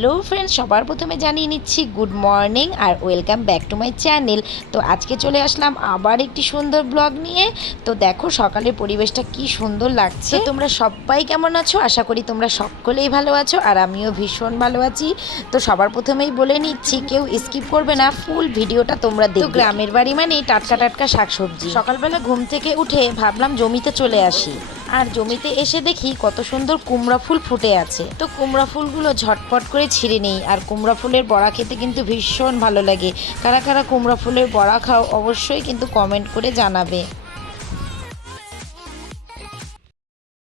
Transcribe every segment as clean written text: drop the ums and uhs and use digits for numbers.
Hello friends, সবার প্রথমে জানিয়ে নিচ্ছি গুড মর্নিং আর welcome back to my channel. তো আজকে চলে আসলাম আবার একটি সুন্দর ব্লগ নিয়ে। তো দেখো সকালের পরিবেশটা কি সুন্দর লাগছে। তোমরা সবাই কেমন আছো? আশা করি তোমরা সকলেই ভালো আছো আর আমিও ভীষণ ভালো আছি। তো সবার প্রথমেই বলে নিচ্ছি, কেউ স্কিপ করবে না, ফুল ভিডিওটা তোমরা দেখো। তো গ্রামের বাড়ি মানে টাটকা টাটকা শাকসবজি। সকালবেলা ঘুম থেকে উঠে ভাবলাম জমিতে চলে আসি, আর জমিতে এসে দেখি কত সুন্দর কুমড়া ফুল ফুটে আছে। তো কুমড়া ফুলগুলো ঝটপট করে ছিঁড়ে নেই। আর কুমড়া ফুলের বড়া খেতে কিন্তু ভীষণ ভালো লাগে। কারা কারা কুমড়া ফুলের বড়া খাও অবশ্যই কিন্তু কমেন্ট করে জানাবে।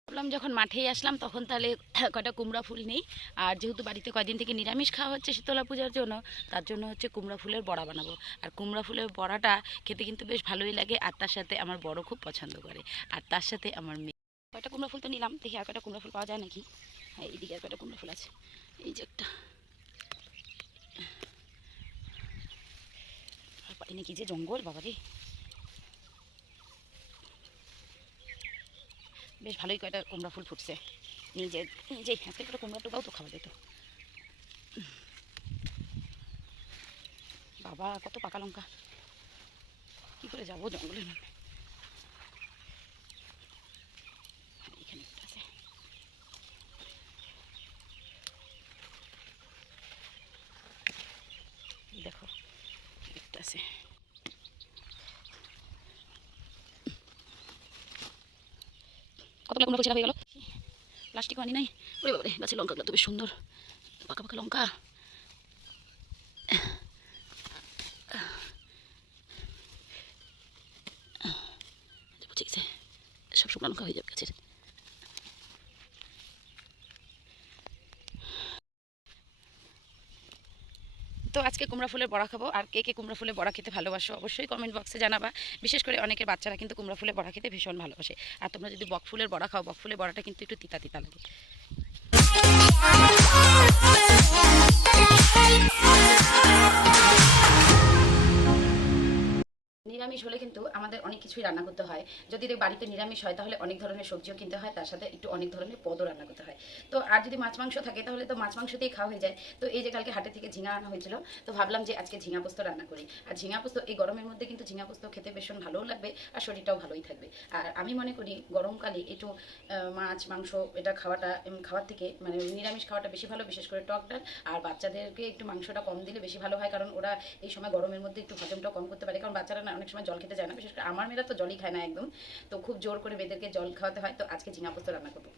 ভাবলাম যখন মাঠেই আসলাম তখন তাহলে কটা কুমড়া ফুল নেই। আর যেহেতু বাড়িতে কয়দিন থেকে নিরামিষ খাওয়া হচ্ছে শীতলা পূজার জন্য, তার জন্য হচ্ছে কুমড়া ফুলের বড়া বানাবো। আর কুমড়া ফুলের বড়াটা খেতে কিন্তু বেশ ভালোই লাগে, আর তার সাথে আমার বড় খুব পছন্দ করে, আর তার সাথে আমার মেয়ে। কয়টা কুমড়া ফুল তো নিলাম, দেখি আর কয়টা কুমড়া ফুল পাওয়া যায় নাকি। হ্যাঁ, এইদিকে আর কয়টা কুমড়া ফুল আছে, এই যে একটা। পাইনি কি যে জঙ্গল বাবারে, বেশ ভালোই কয়টা কুমড়া ফুল ফুটছে। নিজে নিজে আজকে একটা কুমড়া টোকাও তো খাওয়া যেত। বাবা কত পাকা লঙ্কা, কি করে যাবো জঙ্গলের মধ্যে। এখানে একটা আছে, দেখো একটা আছে। কতগুলো কুমড়া ফুল ছেঁড়া হয়ে গেল, প্লাস্টিকও আনি নাই। ওরে বাবারে, গাছের লঙ্কাগুলো তো বেশ সুন্দর পাকা পাকা লঙ্কা। বুঝে গেছে, সব শুকনো লঙ্কা হয়ে যাবে গাছের। তো আজকে কুমড়া ফুলের বড়া খাবো। আর কে কে কুমড়া ফুলের বড়া খেতে ভালোবাসো অবশ্যই কমেন্ট বক্সে জানাবা। বিশেষ করে অনেকের বাচ্চারা কিন্তু কুমড়া ফুলের বড়া খেতে ভীষণ ভালোবাসে। আর তোমরা যদি বক ফুলের বড়া খাও, বক ফুলের বড়াটা কিন্তু একটু তিতা তিতা লাগে। নিরামিষ হলে কিন্তু আমাদের অনেক কিছুই রান্না করতে হয়। যদি বাড়িতে নিরামিষ হয় তাহলে অনেক ধরনের সবজিও কিনতে হয়, তার সাথে একটু অনেক ধরনের পদও রান্না করতে হয়। তো আর যদি মাছ মাংস থাকে তাহলে তো মাছ মাংস দিয়েই খাওয়া হয়ে যায়। তো এই যে কালকে হাটে থেকে ঝিঙা আনা হয়েছিল, তো ভাবলাম যে আজকে ঝিঙা পোস্ত রান্না করি। আর ঝিঙা পোস্ত এই গরমের মধ্যে কিন্তু ঝিঙা পোস্ত খেতে ভীষণ ভালোও লাগবে, আর শরীরটাও ভালোই থাকবে। আর আমি মনে করি গরমকালে একটু মাছ মাংস এটা খাওয়ার থেকে মানে নিরামিষ খাওয়াটা বেশি ভালো, বিশেষ করে টক ডাল। আর বাচ্চাদেরকে একটু মাংসটা কম দিলে বেশি ভালো হয়, কারণ ওরা এই সময় গরমের মধ্যে একটু হজমটা কম করতে পারে। কারণ বাচ্চারা না অনেক সময় জল খেতে চায় না, বিশেষ করে আমার মেয়েরা তো জলই খায় না একদম। তো খুব জোর করে মেয়েদেরকে জল খাওয়াতে হয়। তো আজকে ঝিঙা পোস্ত রান্না করবো।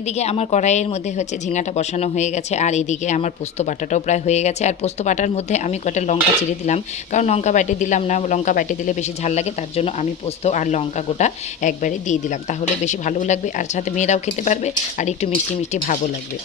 এদিকে আমার কড়াইয়ের মধ্যে হচ্ছে ঝিঙাটা বসানো হয়ে গেছে, আর এদিকে আমার পোস্ত বাটাটাও প্রায় হয়ে গেছে। আর পোস্ত বাটার মধ্যে আমি কটা লঙ্কা চিড়ে দিলাম, কারণ লঙ্কা বাটে দিলাম না, লঙ্কা বাটে দিলে বেশি ঝাল লাগে। তার জন্য আমি পোস্ত আর লঙ্কা গোটা একবারে দিয়ে দিলাম, তাহলে বেশি ভালো লাগবে, আর সাথে মেয়েরাও খেতে পারবে, আর একটু মিষ্টি মিষ্টি ভাবও লাগবে।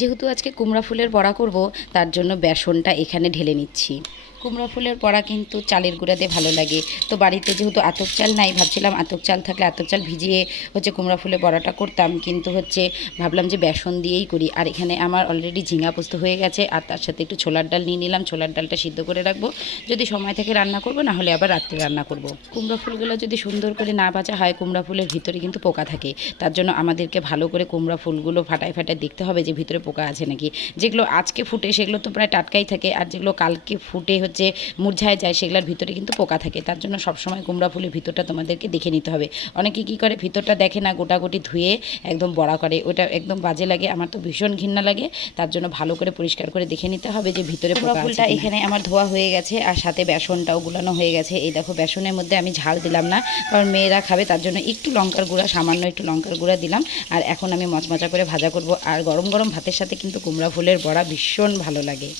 যেহেতু আজকে কুমড়া ফুলের বড়া করব, তার জন্য বেসনটা এখানে ঢেলে নিচ্ছি। কুমড়া ফুলের বড়া কিন্তু চালের গুঁড়া দিয়ে ভালো লাগে। তো বাড়িতে যেহেতু আতপ চাল নাই, ভাবছিলাম আতপ চাল থাকলে আতপ চাল ভিজিয়ে হচ্ছে কুমড়া ফুলের বড়াটা করতাম, কিন্তু হচ্ছে ভাবলাম যে বেসন দিয়েই করি। আর এখানে আমার অলরেডি ঝিঙা পোস্ত হয়ে গেছে, আর তার সাথে একটু ছোলার ডাল নিয়ে নিলাম। ছোলার ডালটা সিদ্ধ করে রাখবো, যদি সময় থেকে রান্না করবো, না হলে আবার রাত্রে রান্না করব। কুমড়া ফুলগুলো যদি সুন্দর করে না ভাজা হয়, কুমড়া ফুলের ভিতরে কিন্তু পোকা থাকে। তার জন্য আমাদেরকে ভালো করে কুমড়া ফুলগুলো ফাটায় ফাটায় দেখতে হবে যে ভিতরে পোকা আছে নাকি। যেগুলো আজকে ফুটে সেগুলো তো প্রায় টাটকাই থাকে, আর যেগুলো কালকে ফুটে হচ্ছে মুরঝায় যায় সেগুলোর ভিতরে কিন্তু পোকা থাকে। তার জন্য সবসময় কুমড়া ফুলের ভিতরটা তোমাদেরকে দেখে নিতে হবে। অনেকে কী করে, ভিতরটা দেখে না, গোটাগুটি ধুয়ে একদম বড়া করে, ওটা একদম বাজে লাগে, আমার তো ভীষণ ঘৃণা লাগে। তার জন্য ভালো করে পরিষ্কার করে দেখে নিতে হবে যে ভিতরে পোকা আছে। ফুলটা এখানে আমার ধোয়া হয়ে গেছে, আর সাথে বেসনটাও গুলানো হয়ে গেছে। এই দেখো, বেসনের মধ্যে আমি ঝাল দিলাম না, কারণ মেয়েরা খাবে, তার জন্য একটু লঙ্কার গুঁড়া, সামান্য একটু লঙ্কার গুঁড়া দিলাম। আর এখন আমি মচমচা করে ভাজা করব। আর গরম গরম ভাতের সাথে কিন্তু কুমড়া ফুলের বড়া ভীষণ ভালো লাগে।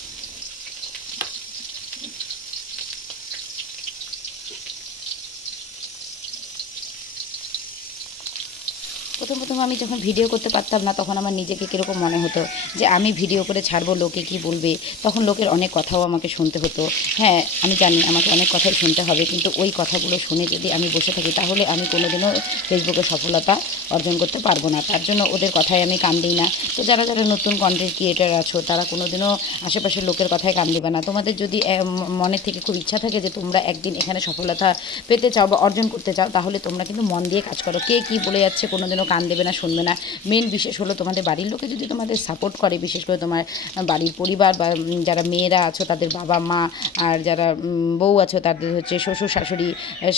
প্রথম প্রথম আমি যখন ভিডিও করতে পারতাম না তখন আমার নিজেকে কীরকম মনে হতো যে আমি ভিডিও করে ছাড়বো, লোকে কি বলবে। তখন লোকের অনেক কথাও আমাকে শুনতে হতো। হ্যাঁ, আমি জানি আমাকে অনেক কথাই শুনতে হবে, কিন্তু ওই কথাগুলো শুনে যদি আমি বসে থাকি তাহলে আমি কোনোদিনও ফেসবুকে সফলতা অর্জন করতে পারবো না। তার জন্য ওদের কথায় আমি কান দিই না। তো যারা যারা নতুন কন্টেন্ট ক্রিয়েটার আছো তারা কোনোদিনও আশেপাশের লোকের কথায় কান দিবে না। তোমাদের যদি মনের থেকে খুব ইচ্ছা থাকে যে তোমরা একদিন এখানে সফলতা পেতে চাও বা অর্জন করতে চাও, তাহলে তোমরা কিন্তু মন দিয়ে কাজ করো। কে কী বলে যাচ্ছে কোনোদিনও কান দেবে না, শুনবে না। মেন বিশেষ হলো তোমাদের বাড়ির লোকে যদি তোমাদের সাপোর্ট করে, বিশেষ করে তোমার বাড়ির পরিবার বা যারা মেয়েরা আছো তাদের বাবা মা, আর যারা বউ আছো তাদের হচ্ছে শ্বশুর শাশুড়ি,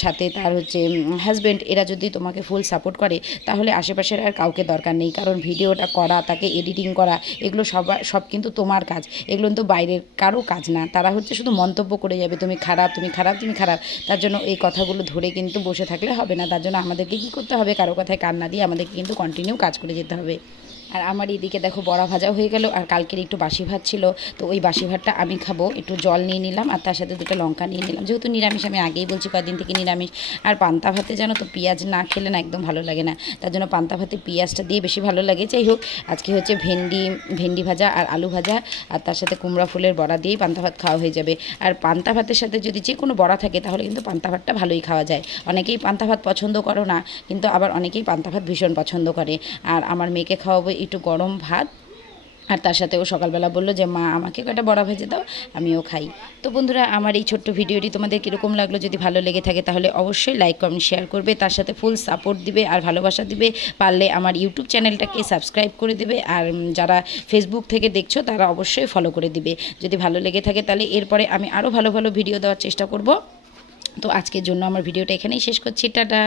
সাথে তার হচ্ছে হাজব্যান্ড, এরা যদি তোমাকে ফুল সাপোর্ট করে তাহলে আশেপাশের আর কাউকে দরকার নেই। কারণ ভিডিওটা করা, তাকে এডিটিং করা, এগুলো সব কিন্তু তোমার কাজ। এগুলো কিন্তু বাইরের কারো কাজ না। তারা হচ্ছে শুধু মন্তব্য করে যাবে তুমি খারাপ, তুমি খারাপ, তুমি খারাপ। তার জন্য এই কথাগুলো ধরে কিন্তু বসে থাকলে হবে না। তার জন্য আমাদেরকে কী করতে হবে, কারো কথায় কান না দিয়ে আমাদেরকে কিন্তু কন্টিনিউ কাজ করে যেতে হবে। আর আমার এদিকে দেখো বড়া ভাজা হয়ে গেল, আর কালকের একটু বাসি ভাত ছিল, তো ওই বাসি ভাতটা আমি খাবো। একটু জল নিয়ে নিলাম আর তার সাথে 2টা লঙ্কা নিয়ে নিলাম। যেহেতু নিরামিষ, আমি আগেই বলছি কয়েকদিন থেকে নিরামিষ। আর পান্তা ভাতে জানো তো পেঁয়াজ না খেলে না একদম ভালো লাগে না। তার জন্য পান্তা ভাতে পেঁয়াজটা দিয়ে বেশি ভালো লাগে। যাই হোক, আজকে হচ্ছে ভেন্ডি ভাজা আর আলু ভাজা, আর তার সাথে কুমড়া ফুলের বড়া দিয়েই পান্তা ভাত খাওয়া হয়ে যাবে। আর পান্তা ভাতের সাথে যদি যে কোনো বড়া থাকে তাহলে কিন্তু পান্তা ভাতটা ভালোই খাওয়া যায়। অনেকেই পান্তা ভাত পছন্দ করো না, কিন্তু আবার অনেকেই পান্তা ভাত ভীষণ পছন্দ করে। আর আমার মেয়েকে খাওয়াবো একটু গরম ভাত, আর তার সাথে ও সকালবেলা বললো যে মা আমাকে কটা বড়া ভেজে দাও, আমিও খাই। তো বন্ধুরা, আমার এই ছোট্ট ভিডিওটি তোমাদের কীরকম লাগলো, যদি ভালো লেগে থাকে তাহলে অবশ্যই লাইক কমেন্ট শেয়ার করবে, তার সাথে ফুল সাপোর্ট দিবে আর ভালোবাসা দিবে। পারলে আমার ইউটিউব চ্যানেলটাকে সাবস্ক্রাইব করে দিবে, আর যারা ফেসবুক থেকে দেখছো তারা অবশ্যই ফলো করে দিবে। যদি ভালো লেগে থাকে তাহলে এরপরে আমি আরও ভালো ভালো ভিডিও দেওয়ার চেষ্টা করব। তো আজকের জন্য আমার ভিডিওটা এখানেই শেষ করছি। টাটা।